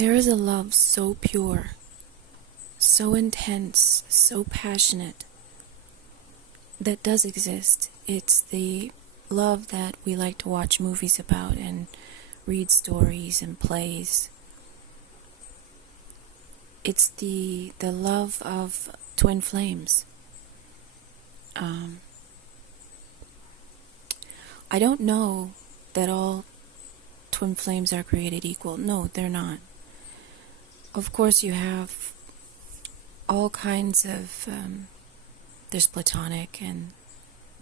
There is a love so pure, so intense, so passionate that does exist. It's the love that we like to watch movies about and read stories and plays. It's the love of twin flames. I don't know that all twin flames are created equal. No, they're not. Of course, you have all kinds of, there's platonic and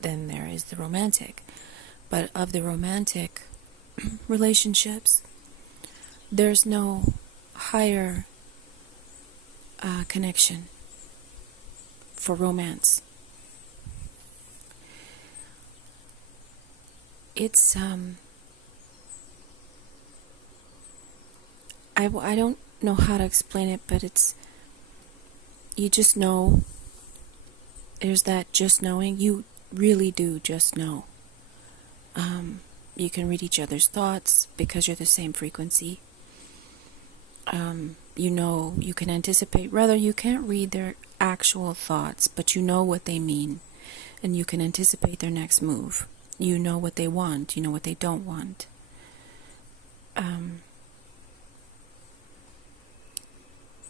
then there is the romantic. But of the romantic relationships, there's no higher connection for romance. It's, I don't know how to explain it, but it's, you just know, there's that just knowing, you really do just know. You can read each other's thoughts because you're the same frequency. You know, you can anticipate, rather you can't read their actual thoughts, but you know what they mean, and you can anticipate their next move. You know what they want, you know what they don't want.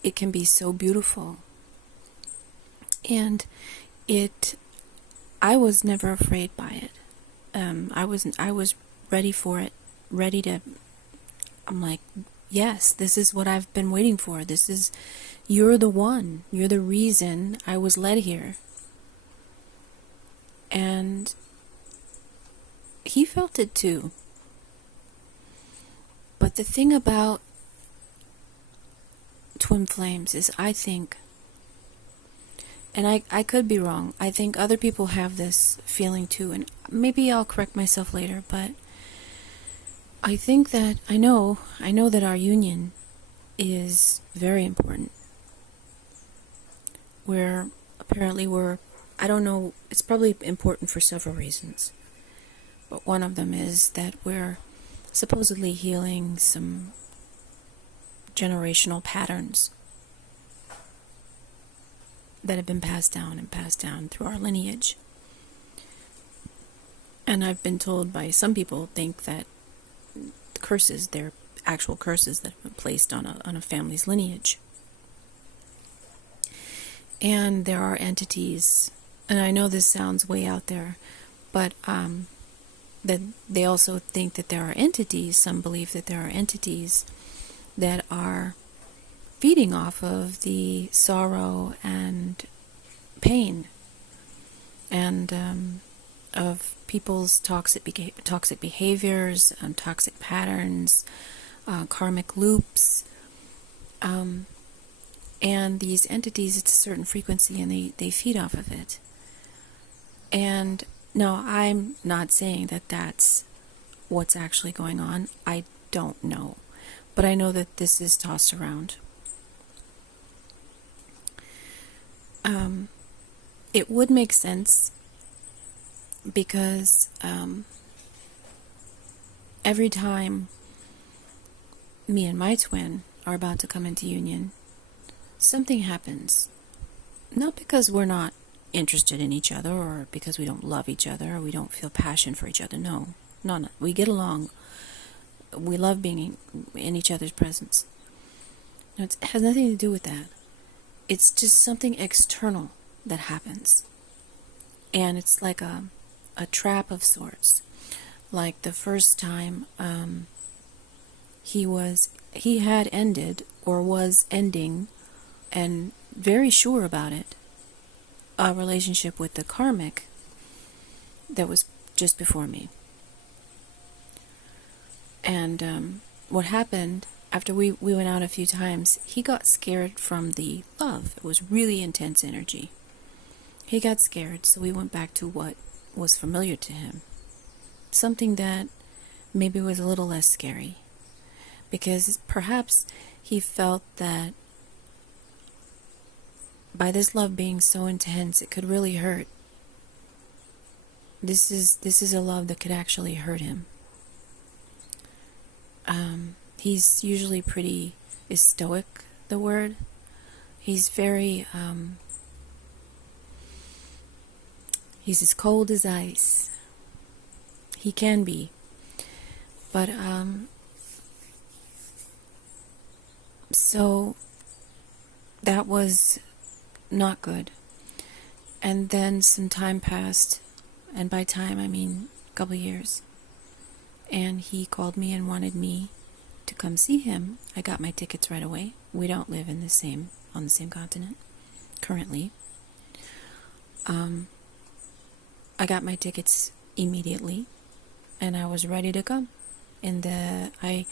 It can be so beautiful. And I was never afraid by it. I was ready for it, I'm like, yes, this is what I've been waiting for. You're the one. You're the reason I was led here. And he felt it too. But the thing about twin flames is, I think, and I could be wrong, I think other people have this feeling too, and maybe I'll correct myself later, but I think that I know that our union is very important. I don't know, it's probably important for several reasons. But one of them is that we're supposedly healing some generational patterns that have been passed down through our lineage. And I've been told by some people think that the curses, they're actual curses that have been placed on a family's lineage. And there are entities, and I know this sounds way out there, but that they also think that there are entities, some believe that there are entities that are feeding off of the sorrow and pain and of people's toxic behaviors, toxic patterns, karmic loops. And these entities, it's a certain frequency and they feed off of it. And no, I'm not saying that that's what's actually going on. I don't know. But I know that this is tossed around. It would make sense because every time me and my twin are about to come into union, something happens. Not because we're not interested in each other or because we don't love each other or we don't feel passion for each other. No. We get along. We love being in each other's presence. No, it has nothing to do with that. It's just something external that happens. And it's like a trap of sorts. Like the first time he had ended or was ending, and very sure about it, a relationship with the karmic that was just before me. And what happened after we went out a few times, he got scared from the love. It was really intense energy. He got scared, so we went back to what was familiar to him. Something that maybe was a little less scary. Because perhaps he felt that by this love being so intense, it could really hurt. This is a love that could actually hurt him. He's usually pretty, is stoic the word? He's very, he's as cold as ice. He can be. But, so that was not good. And then some time passed, and by time I mean a couple of years. And he called me and wanted me to come see him. I got my tickets right away. We don't live on the same continent currently. I got my tickets immediately, and I was ready to come. I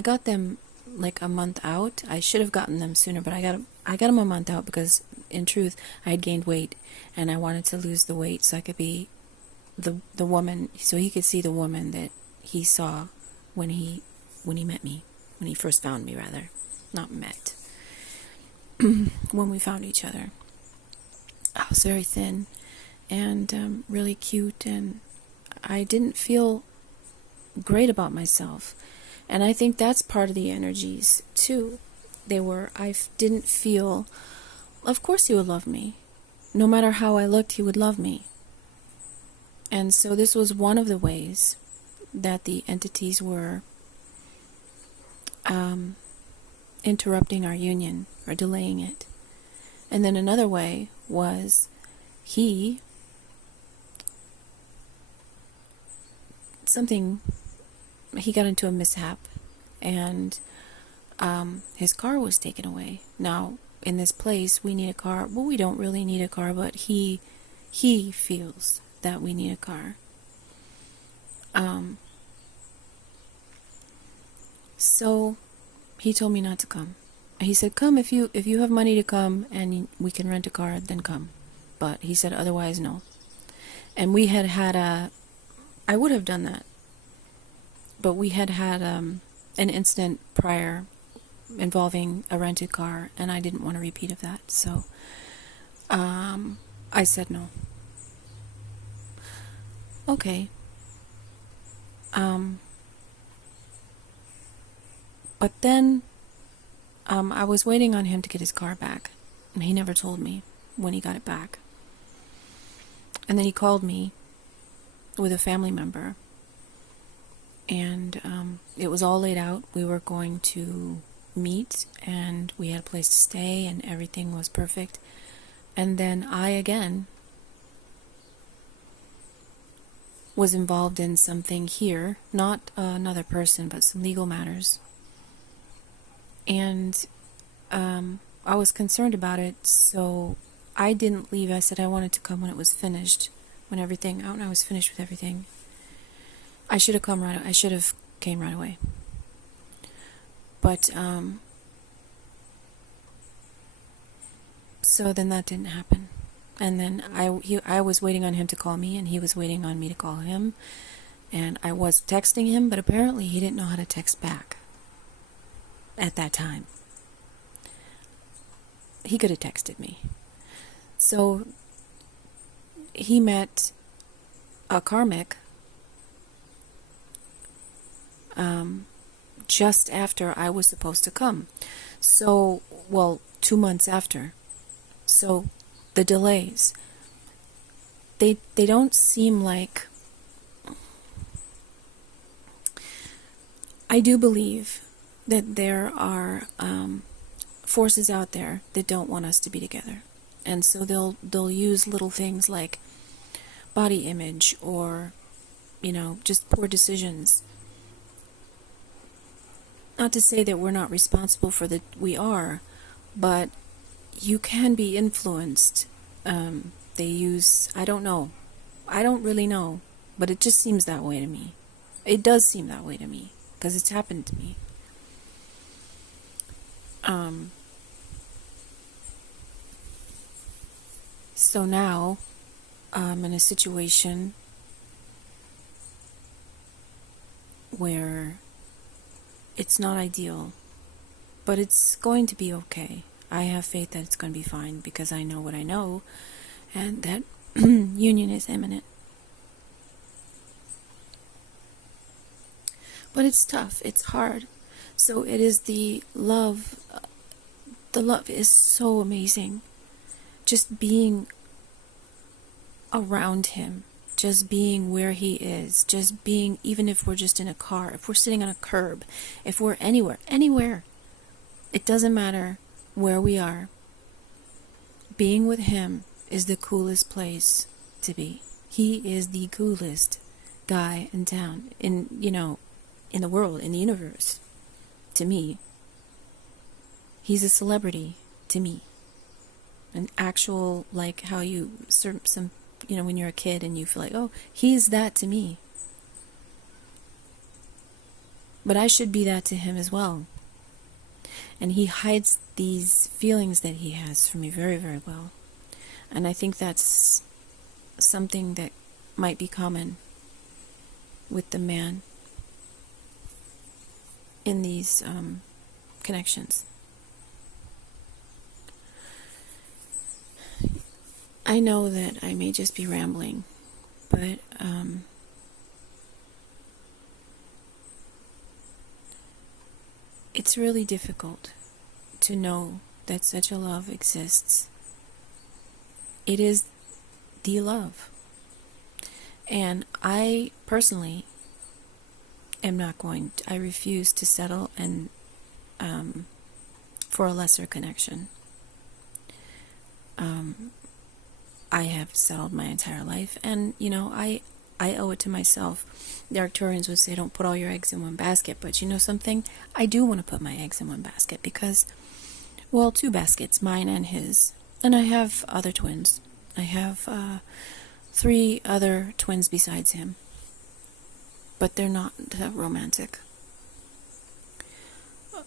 got them like a month out. I should have gotten them sooner, but I got them a month out because, in truth, I had gained weight, and I wanted to lose the weight so I could be the woman, so he could see the woman that he saw when he met me, when he first found me, rather, not met. When we found each other, I was very thin and really cute, and I didn't feel great about myself. And I think that's part of the energies too. I didn't feel, of course he would love me. No matter how I looked, he would love me. And so this was one of the ways that the entities were interrupting our union or delaying it. And then another way was he got into a mishap, and his car was taken away. Now, in this place, we need a car. Well, we don't really need a car, but he feels that we need a car. So he told me not to come. He said, "Come if you have money to come and we can rent a car, then come." But he said otherwise, no. And we had I would have done that, but we had an incident prior involving a rented car, and I didn't want a repeat of that. So I said no. Okay. But then I was waiting on him to get his car back, and he never told me when he got it back. And then he called me with a family member, and it was all laid out. We were going to meet, and we had a place to stay, and everything was perfect. And then I again was involved in something here, not another person, but some legal matters. And I was concerned about it, so I didn't leave. I said I wanted to come when it was finished, when I was finished with everything. I should have come right. I should have came right away. But so then that didn't happen. And then I was waiting on him to call me, and he was waiting on me to call him. And I was texting him, but apparently he didn't know how to text back at that time. He could have texted me. So he met a karmic just after I was supposed to come. So, 2 months after. So the delays, they don't seem like... I do believe that there are forces out there that don't want us to be together, and so they'll use little things like body image or just poor decisions. Not to say that we're not responsible for that, we are, but you can be influenced. They use, I don't know, I don't really know, but it just seems that way to me. It does seem that way to me because it's happened to me. So now I'm in a situation where it's not ideal, but it's going to be okay. I have faith that it's going to be fine because I know what I know, and that union is imminent. But it's tough. It's hard. So it is the love. The love is so amazing. Just being around him, just being where he is, just being, even if we're just in a car, if we're sitting on a curb, if we're anywhere, it doesn't matter where we are. Being with him is the coolest place to be. He is the coolest guy in town, in the world, in the universe, to me. He's a celebrity to me. An actual, like how you, some, when you're a kid and you feel like, oh, he's that to me. But I should be that to him as well. And he hides these feelings that he has from me very, very well. And I think that's something that might be common with the man in these connections. I know that I may just be rambling, but it's really difficult to know that such a love exists. It is the love. And I personally am not going to, I refuse to settle and for a lesser connection. I have settled my entire life, and I owe it to myself. The Arcturians would say, don't put all your eggs in one basket, but you know something? I do want to put my eggs in one basket because, well, two baskets, mine and his. And I have other twins. I have 3 other twins besides him, but they're not romantic.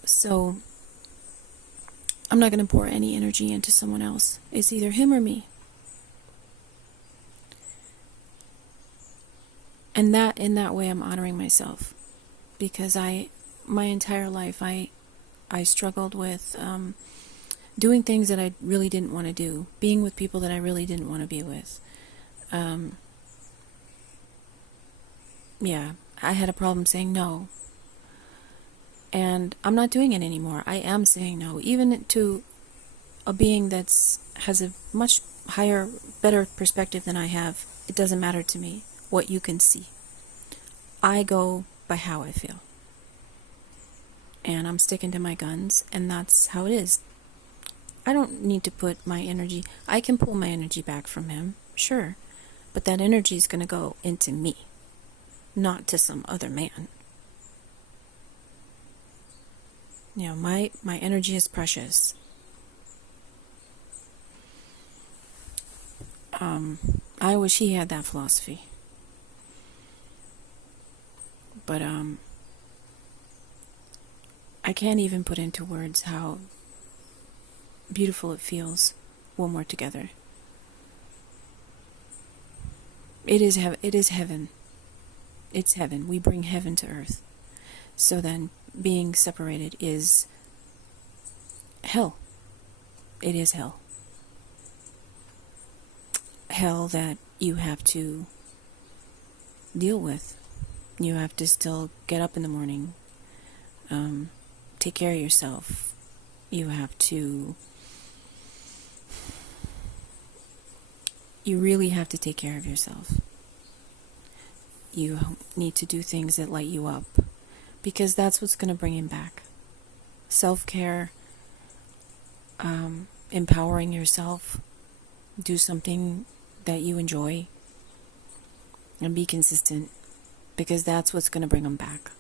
So I'm not going to pour any energy into someone else. It's either him or me. And that, in that way, I'm honoring myself, because my entire life, I struggled with doing things that I really didn't want to do, being with people that I really didn't want to be with. Yeah, I had a problem saying no, and I'm not doing it anymore. I am saying no, even to a being has a much higher, better perspective than I have. It doesn't matter to me what you can see. I go by how I feel. And I'm sticking to my guns, and that's how it is. I don't need to put my energy, I can pull my energy back from him, sure, but that energy is going to go into me, not to some other man. My energy is precious. I wish he had that philosophy. But I can't even put into words how beautiful it feels when we're together. It is heaven. It's heaven. We bring heaven to earth. So then being separated is hell. It is hell. Hell that you have to deal with. You have to still get up in the morning, take care of yourself. You really have to take care of yourself. You need to do things that light you up, because that's what's going to bring him back. Self-care, empowering yourself, do something that you enjoy, and be consistent, because that's what's going to bring him back.